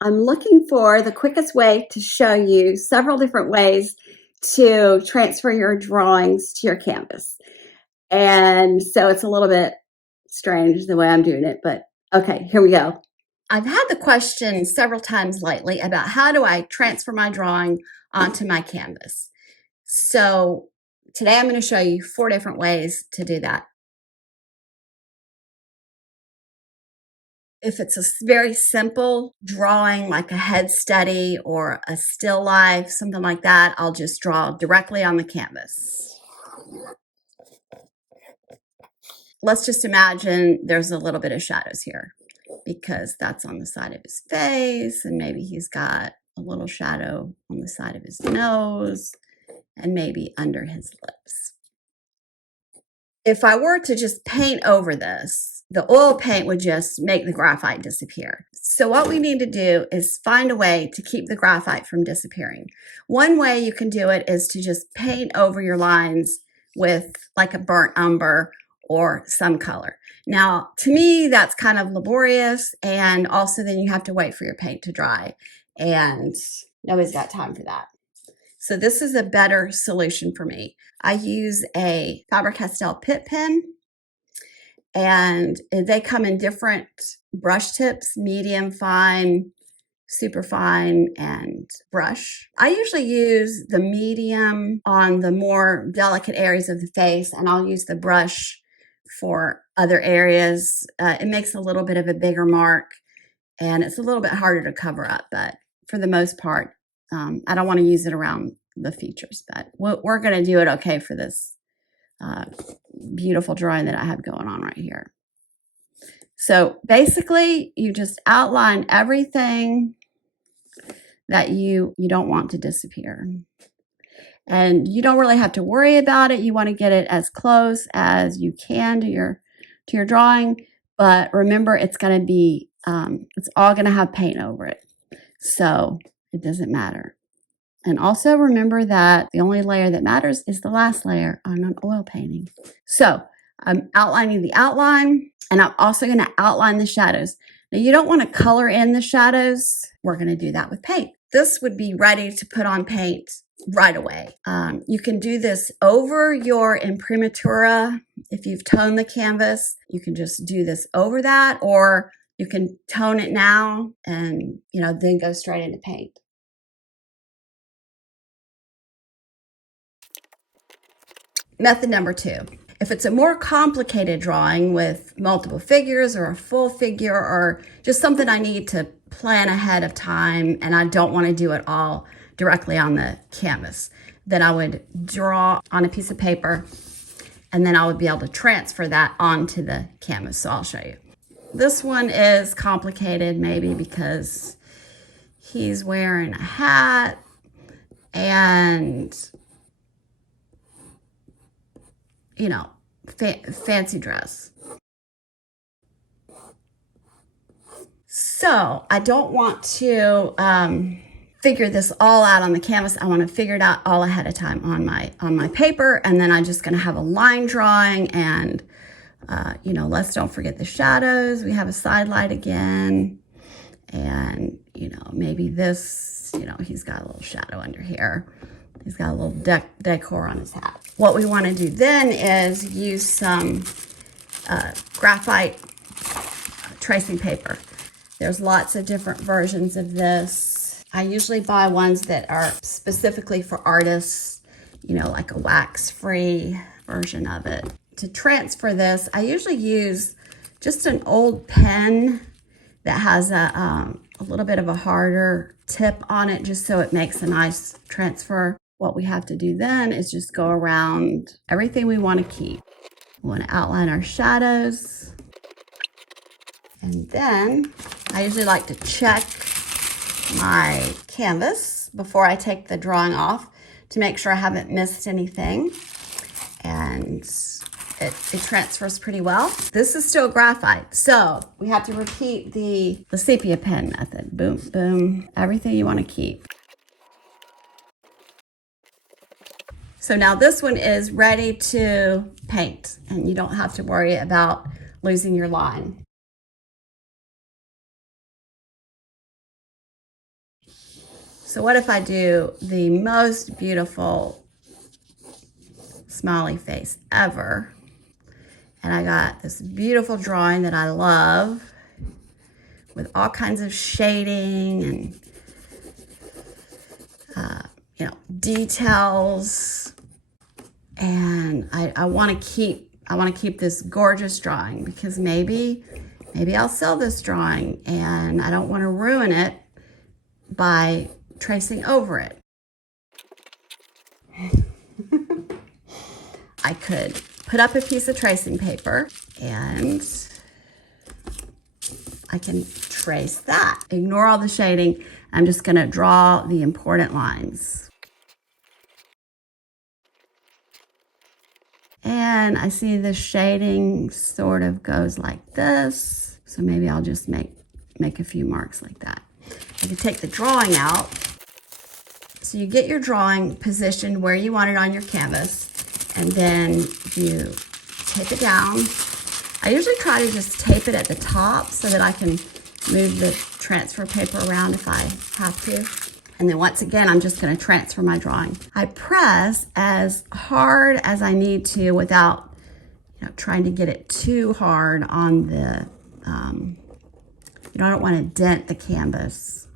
I'm looking for the quickest way to show you several different ways to transfer your drawings to your canvas. And so it's a little bit strange the way I'm doing it, but okay, here we go. I've had the question several times lately about how do I transfer my drawing onto my canvas. So today I'm going to show you 4 different ways to do that. If it's a very simple drawing, like a head study or a still life, something like that, I'll just draw directly on the canvas. Let's just imagine there's a little bit of shadows here because that's on the side of his face, and maybe he's got a little shadow on the side of his nose and maybe under his lips. If I were to just paint over this, the oil paint would just make the graphite disappear. So what we need to do is find a way to keep the graphite from disappearing. One way you can do it is to just paint over your lines with like a burnt umber or some color. Now, to me, that's kind of laborious, and also then you have to wait for your paint to dry, and nobody's got time for that. So this is a better solution for me. I use a Faber-Castell Pitt pen, and they come in different brush tips: medium, fine, super fine, and brush. I usually use the medium on the more delicate areas of the face, and I'll use the brush for other areas. It makes a little bit of a bigger mark, and it's a little bit harder to cover up, but for the most part, I don't want to use it around the features, but we're going to do it okay for this beautiful drawing that I have going on right here. So basically, you just outline everything that you don't want to disappear. And you don't really have to worry about it. You want to get it as close as you can to your drawing, but remember, it's going to be it's all going to have paint over it, so it doesn't matter. And also remember that the only layer that matters is the last layer on an oil painting. So I'm outlining the outline, and I'm also going to outline the shadows. Now, you don't want to color in the shadows. We're going to do that with paint. This would be ready to put on paint right away. You can do this over your imprimatura. If you've toned the canvas, you can just do this over that, or you can tone it now and then go straight into paint. Method number 2. If it's a more complicated drawing with multiple figures or a full figure or just something I need to plan ahead of time and I don't want to do it all directly on the canvas, then I would draw on a piece of paper, and then I would be able to transfer that onto the canvas. So I'll show you. This one is complicated maybe because he's wearing a hat and fancy dress. So I don't want to figure this all out on the canvas. I want to figure it out all ahead of time on my paper, and then I'm just going to have a line drawing. And let's don't forget the shadows. We have a side light again, and maybe this. He's got a little shadow under here. He's got a little decor on his hat. What we want to do then is use some graphite tracing paper. There's lots of different versions of this. I usually buy ones that are specifically for artists, like a wax-free version of it. To transfer this, I usually use just an old pen that has a little bit of a harder tip on it, just so it makes a nice transfer. What we have to do then is just go around everything we want to keep. We want to outline our shadows. And then I usually like to check my canvas before I take the drawing off to make sure I haven't missed anything. And it transfers pretty well. This is still graphite, so we have to repeat the sepia pen method. Boom, boom, everything you want to keep. So now this one is ready to paint, and you don't have to worry about losing your line. So what if I do the most beautiful smiley face ever? And I got this beautiful drawing that I love with all kinds of shading and, details. And I want to keep this gorgeous drawing because maybe I'll sell this drawing and I don't want to ruin it by tracing over it. I could put up a piece of tracing paper and I can trace that. Ignore all the shading. I'm just going to draw the important lines. And I see the shading sort of goes like this. So maybe I'll just make a few marks like that. I can take the drawing out. So you get your drawing positioned where you want it on your canvas, and then you tape it down. I usually try to just tape it at the top so that I can move the transfer paper around if I have to. And then once again, I'm just going to transfer my drawing. I press as hard as I need to without trying to get it too hard on the, I don't want to dent the canvas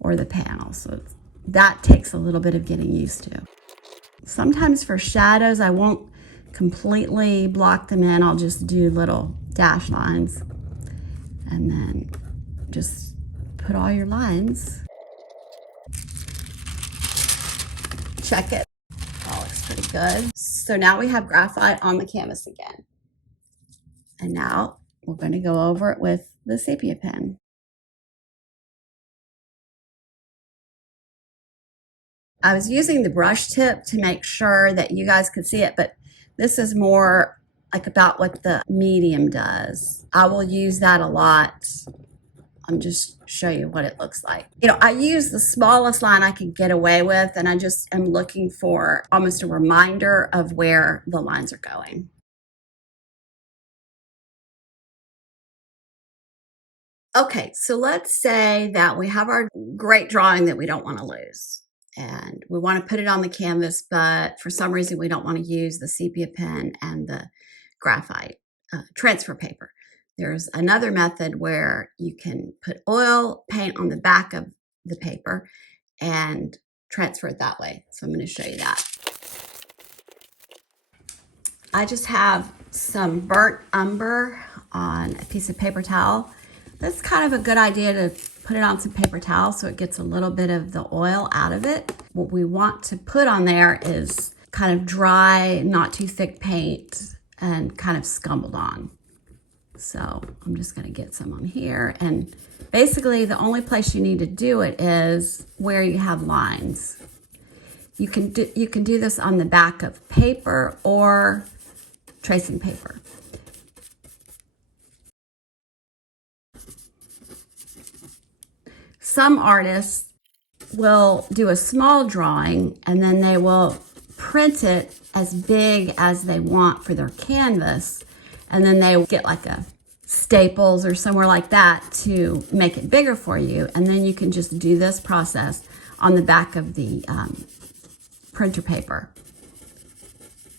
or the panel. So that takes a little bit of getting used to. Sometimes for shadows, I won't completely block them in. I'll just do little dash lines and then just put all your lines. Check it. All looks pretty good. So now we have graphite on the canvas again. And now we're going to go over it with the sepia pen. I was using the brush tip to make sure that you guys could see it, but this is more like about what the medium does. I will use that a lot. I'm just show you what it looks like. I use the smallest line I can get away with, and I just am looking for almost a reminder of where the lines are going. Okay, so let's say that we have our great drawing that we don't want to lose. And we want to put it on the canvas, but for some reason we don't want to use the sepia pen and the graphite transfer paper. There's another method where you can put oil paint on the back of the paper and transfer it that way. So I'm going to show you that. I just have some burnt umber on a piece of paper towel. That's kind of a good idea to put it on some paper towel so it gets a little bit of the oil out of it. What we want to put on there is kind of dry, not too thick paint and kind of scumbled on. So I'm just going to get some on here, and basically the only place you need to do it is where you have lines. You can do this on the back of paper or tracing paper. Some artists will do a small drawing and then they will print it as big as they want for their canvas, and then they will get like a Staples or somewhere like that to make it bigger for you, and then you can just do this process on the back of the printer paper,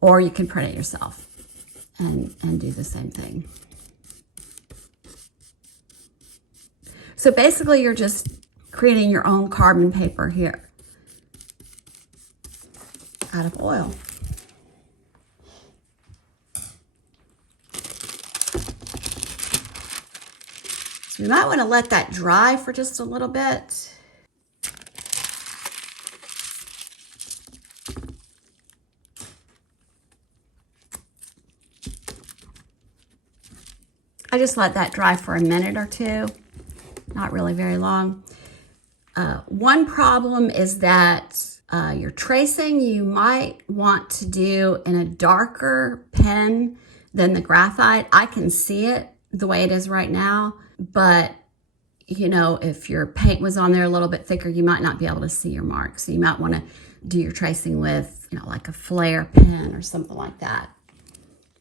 or you can print it yourself and do the same thing. So basically you're just creating your own carbon paper here out of oil. So we might want to let that dry for just a little bit. I just let that dry for a minute or two, not really very long. One problem is that your tracing you might want to do in a darker pen than the graphite. I can see it the way it is right now, but if your paint was on there a little bit thicker, you might not be able to see your mark. So you might want to do your tracing with, like a flare pen or something like that.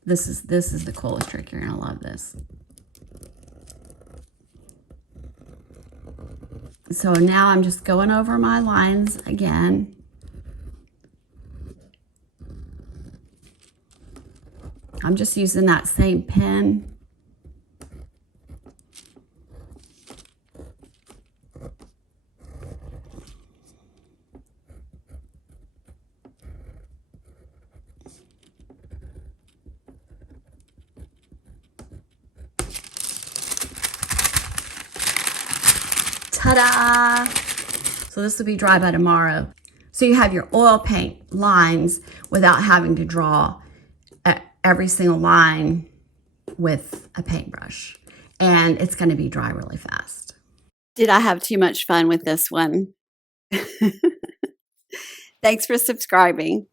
This is the coolest trick. You're gonna love this. So now I'm just going over my lines again. I'm just using that same pen. Ta-da! So this will be dry by tomorrow. So you have your oil paint lines without having to draw every single line with a paintbrush. And it's going to be dry really fast. Did I have too much fun with this one? Thanks for subscribing.